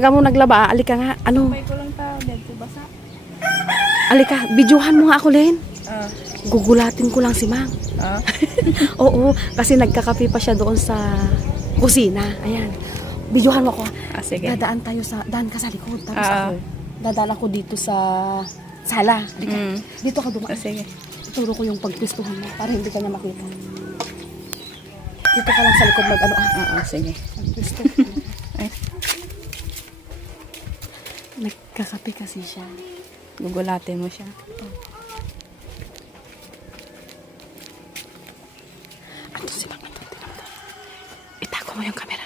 aga mo naglaba, alika nga. Ano? May ko lang tao, dito basa. Alika, videohan mo nga ako, Len. Ah. Gugulatin ko lang si Mang. Ah. Oo, kasi nagkakape pa siya doon sa kusina. Ayan. Videohan mo ako. Ah, sige. Dadaan tayo daan ka sa likod. Tapos Ah. ako, dadaan ako dito sa sala. Alika. Dito ka dumaan. Ah, sige. Ituro ko yung pagpistuhan mo para hindi ka niya makita. Dito ka lang sa likod mag-ano Sige. Pagpisto. Ay, Nagkakape kasi siya. gugulatin mo siya. Ano si Mang? Itago mo yung camera.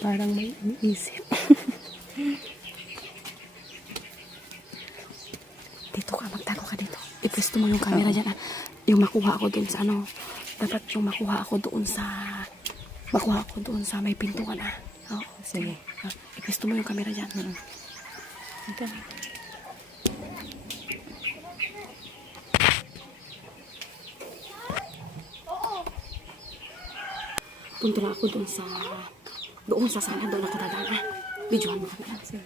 Parang may iniisip. Dito ka, magtago ka dito. Ipwesto mo yung camera dyan. Yung makuha ako doon sa ano. Dapat yung makuha ako doon sa may pintuan Oo. Sige. Ipwesto mo yung camera dyan. Okay. Punta na ako doon sa sana, doon ako dadaan. Videohan mo kami. Sige.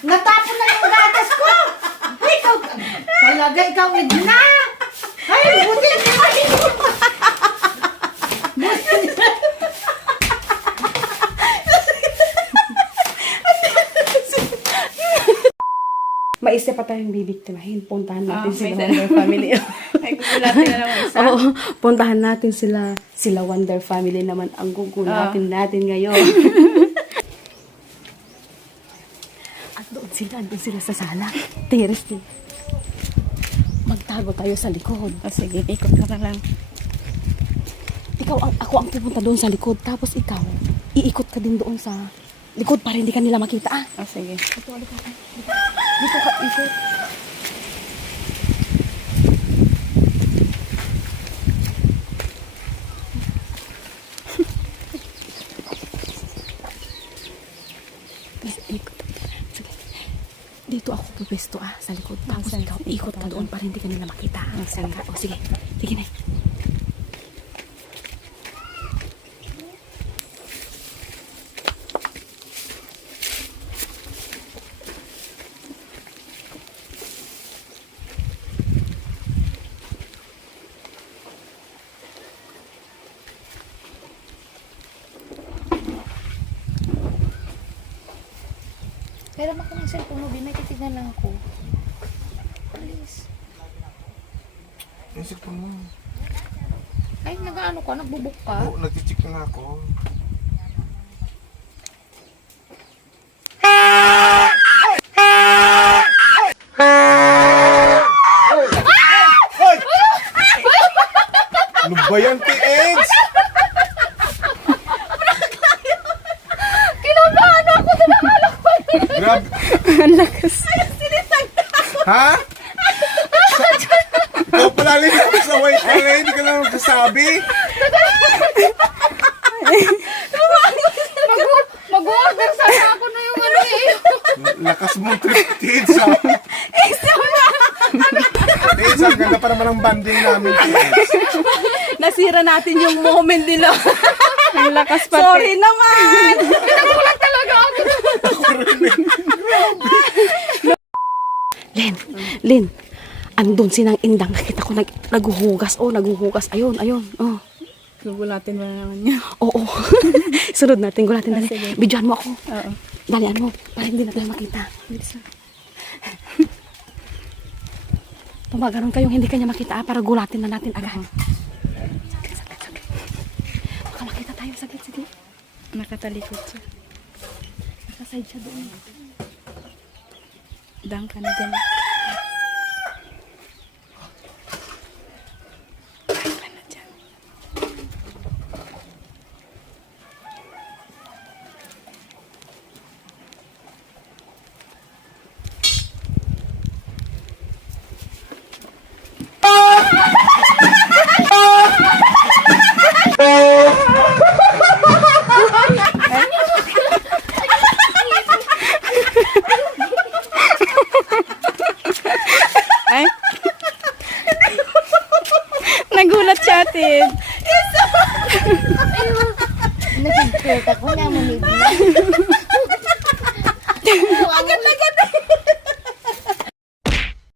Natapon na yung gatas ko! Ay, talaga ikaw na! Ay, buti na Maisip pa tayong bibiktimahin. Puntahan natin may sila Wonder Family. Ay, gugulatin na lang isa. Oo, puntahan natin sila Wonder Family naman ang gugulatin natin ngayon. At doon sila sa sala. Teres din. Magtago tayo sa likod. Sige, ikot ka na lang. Ako ang pupunta doon sa likod. Tapos ikaw, iikot ka din doon sa likod para hindi ka nila makita. Sige. Ito, alika. Dito ka, ikot. Ikot. Sige. Dito ako pupesto sa likod. Tapos ikaw, ikot ka doon para hindi ka nila makita. Sige. Sige na. Pero ako ng cellphone mo, may titignan lang ako. Please. Yung cellphone mo. Ay, nag-ano ka? Nagbubuk ka? Oo, nag-check na ako. Ano ba yan, PX? Kinabahan ako sa nakalakpan. Grabe. Ang lakas. Ha? Ikaw pala rin ako sa white pala, hindi ka lang magsasabi. Mag-order sana ako na yung ano eh. Lakas mong triptid sa... PX, ang ganda pa naman ang banding namin, PX. Nasira natin yung moment nila. Ang lakas pati. Sorry naman. Nakulat talaga ako. Lin, andun sinang indang. Nakita ko naghuhugas. Naghuhugas. Ayun. Gugulatin mo na naman niya. Oo. Sunod natin. Gulatin dali. Sige. Bidyohan mo ako. Oo. Dalian mo. Para hindi na tayo makita. Pumagaroon kayong hindi kanya makita para gulatin na natin agad. Saglit. Baka makita tayo. Saglit. Nakatalikod siya. Nakaside siya doon. Dang ka na dyan. Dang ka na dyan. nagulat si ate. Nakikita ko na mo ni